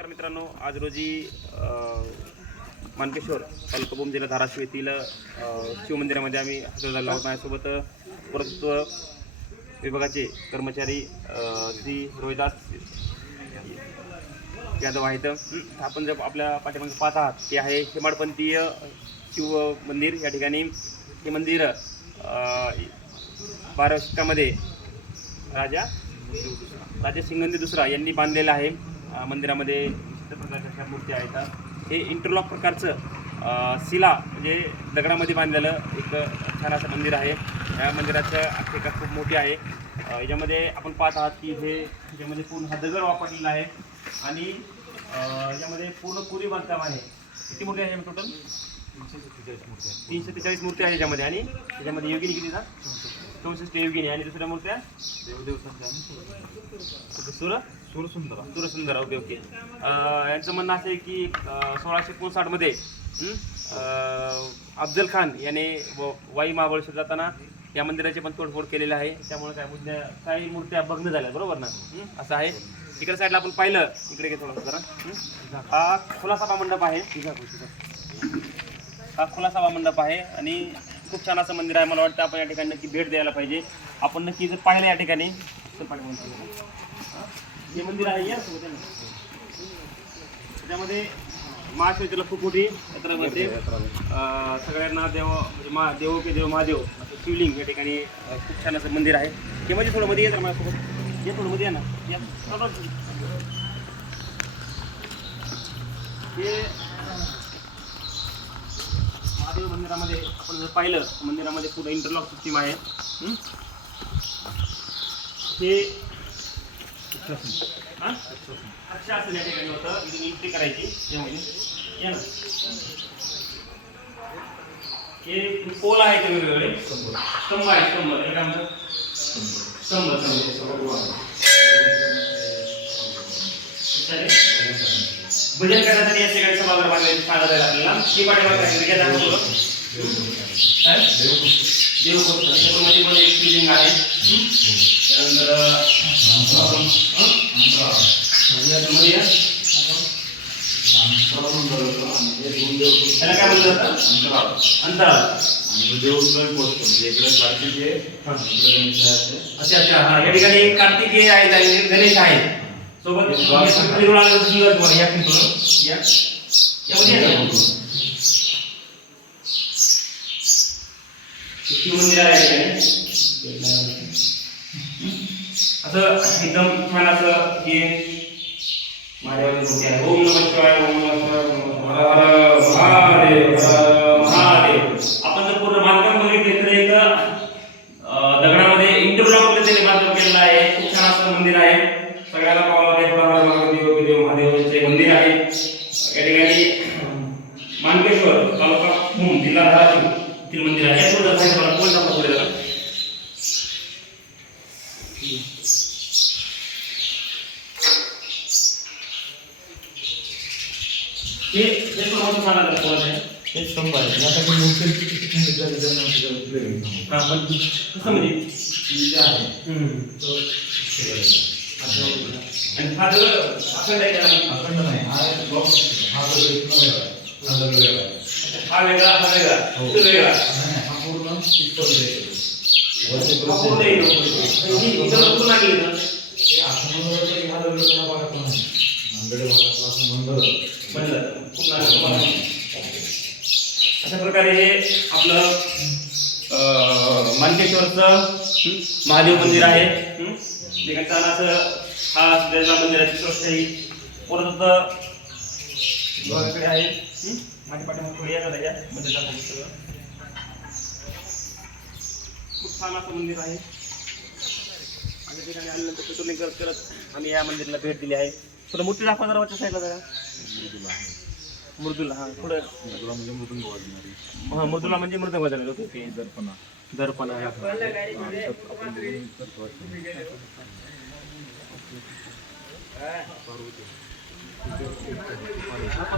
नमस्कार मित्रांनो, आज रोजी मानकेश्वर तालुका भूम जिल्हा धाराशिव येथील शिवमंदिरामध्ये आम्ही हजर झालो आहोत. माझ्यासोबत पुरातत्व विभागाचे कर्मचारी श्री रोहिदास यादव आहेत. आपण जर आपल्या पाठीमागे पाहत आहात ते आहे हेमाडपंथीय शिव मंदिर. या ठिकाणी हे मंदिर 12व्या शतकामध्ये राजा सिंगंदी दुसरा यांनी बांधलेलं आहे. मंदिरामध्ये विशिष्ट प्रकारच्या मूर्ती आहेत. हे इंटरलॉक प्रकारचं शिला म्हणजे दगडामध्ये बांधलेलं एक छान असं मंदिर आहे. या मंदिराचं आख्यायिका खूप मोठी आहे. याच्यामध्ये आपण पाहत आहात की याच्यामध्ये पूर्ण हा दगड वापरलेला आहे आणि याच्यामध्ये पूर्ण कोरी बांधकाम आहे. किती मूर्ती आहे टोटल? 343 मूर्ती आहे याच्यामध्ये. आणि त्याच्यामध्ये योगिनी कितीचा? 64 योगिनी. आणि दुसऱ्या मूर्त्या सुरसुंदर. ओके. यांचं म्हणणं असं आहे की 1659 मध्ये अफजल खान याने वाई महाबळेश्वर जाताना या मंदिराची पण तोडफोड केलेली आहे. त्यामुळे काही मूर्त्या भग्न झाल्या, बरोबर ना? असं आहे. इकडे साईडला आपण पाहिलं, इकडे घे थोडं जरा. हा खुला सभा मंडप आहे. हा खुला सभा मंडप आहे आणि खूप छान असं मंदिर आहे. मला वाटतं आपण या ठिकाणी नक्की भेट द्यायला पाहिजे. आपण नक्की जर पाहिलं या ठिकाणी हे मंदिर आहे. या त्याच्यामध्ये महाशिवरात्रीला खूप मोठी यात्रा भरते. सगळ्यांना देव के देव महादेव शिवलिंग या ठिकाणी खूप छान असं मंदिर आहे. हे म्हणजे थोडं मध्ये येतं माझ्यासोबत. हे थोडं मध्ये या ना. हे महादेव मंदिरामध्ये आपण जर पाहिलं, मंदिरामध्ये पूर्ण इंटरलॉक सिस्टीम आहे. हे असं या ठिकाणी होतं. इथून एंट्री करायची. या ना. हे पोल आहेत वेगवेगळे. स्तंभ आहे. स्तंभ भजन करण्यासाठी या ठिकाणी सभागृह बांधण्याची साधन आहे आपल्याला. ही पाठीमागे देवकोट पण एक शिवलिंग आहे. त्यानंतर त्याला काय म्हणलं जातं? अंतराळ. अच्छा. हा, या ठिकाणी कार्तिकेय आहेत आणि गणेश आहेत सोबत. शिवमंदिर आहे असं एकदम छान असं की महादेवाची मूर्ती आहे. ओम नमः शिवाय, ओम नमः शिवाय, हर हर महादेव, हर महादेव. आपण जर पूर्ण बांधकाम बघितले तर एक दगडामध्ये इंटरलॉक पद्धतीने बांधकाम केलेलं आहे. खूप छान असं मंदिर आहे. सगळ्याला पाहावं लागेल. हर हर महादेव महादेवाचे मंदिर आहे. या ठिकाणी मानकेश्वर तालुका भूम जिल्हा धाराशिव येथील मंदिर आहे. हे स्तंभ आहे. यासाठी अशा प्रकारे हे आपलं मानकेश्वरचं महादेव मंदिर आहे. हा मंदिराची सृष्टी ही परत आहे. माझ्या पाठीमागे थोडी मंदिर दाखवतो. खूप छान असं मंदिर आहे. आणि ठिकाणी आल्यानंतर पेट्रोलिंग करत आम्ही या मंदिराला भेट दिली आहे. थोडं मोठी दाखवा जरा वरच्या साईडला जरा. मृदुला. हा, थोडं मृदुला म्हणजे मृदंग वाजवलेलं. ओके. दर्पण आहे.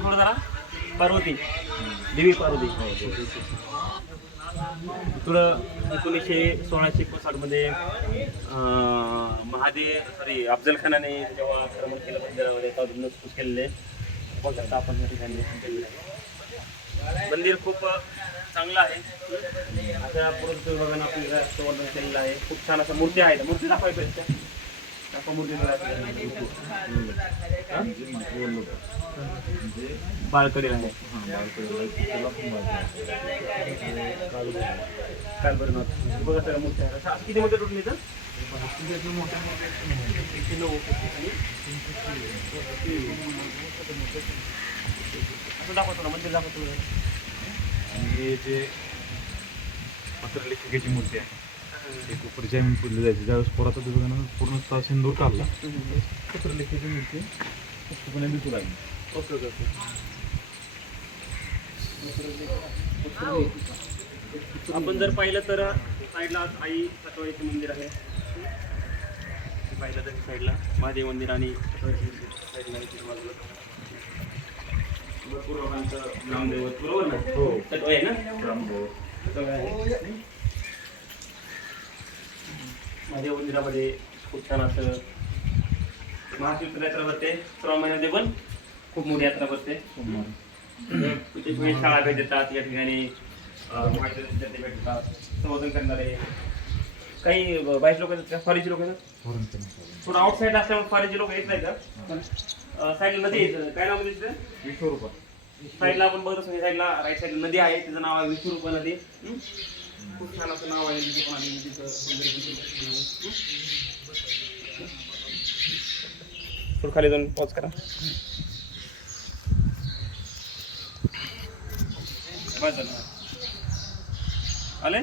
थोडं जरा पार्वती, देवी पार्वती. पुढं 1659 मध्ये अफजल खानाने जेव्हा आक्रमण केलं मंदिरामध्ये तेव्हा धुमसूस केलेले बघता आपण या ठिकाणी केलेलं आहे. मंदिर खूप चांगलं आहे. आता पुरातत्व विभागानं आपल्याला संवर्धन केलेलं आहे. खूप छान अशा मूर्त्या आहेत. मूर्ती दाखवायला पाहिजे मूर्ती बाळकडे आहे कालभरनाथ बघा सगळ्या मूर्त्या आहेत. किती मोठ्या टोटल इथं असं दाखवतो ना मंदिर दाखवतो. हे जे पत्रलेखिकेची मूर्ती आहे एक उपरच्या पूजली जायची ज्यावेळेस पुरातत्व विभागानं पूर्णतः सिंदूर काढला पत्रलेखिकेची मूर्ती पुष्पपणे दिसू लागली. Okay okay okay. आपण जर पाहिलं तर साईडला आई सटवाईचं मंदिर आहे. पाहिलं तर साईडला महादेव मंदिर आणि सटवाईचं मंदिर साईडला बाजूला भरपूर लोकांचं नामदेवत बरोबर ना. हो सटवाई आहे ना. महादेव मंदिरामध्ये खूप छान असं महाशिवरात्र यात्रा भरते. श्रावण महिन्यामध्ये पण खूप मोठी यात्रा भरते. शाळा भेट देतात या ठिकाणी माहिती विद्यार्थी भेटतात संवर्धन करणारे काही बाहेर लोक येतात का फॉरेनचे लोक येतात. थोडं आउटसाईड असल्यामुळे फॉरेनचे लोक येत नाही का. साईडला नदी आहे काय नाव म्हणजे विश्वरूपा साईडला आपण बघत असतो साईडला राईट साईडला नदी आहे त्याचं नाव आहे विश्वरूपा नदी. खूप छान असं नाव आहे नदीचं पाणी नदीचं थोडं खाली जाऊन पॉज करा. आले